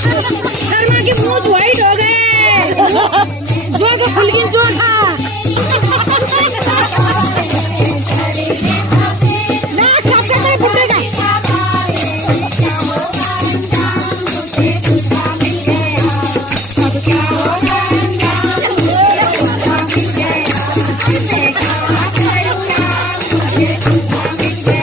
शर्मा की मूंछ वाइट हो गए जो तो खुल गई जो था ना सबसे बड़े बुड्ढे का Yeah.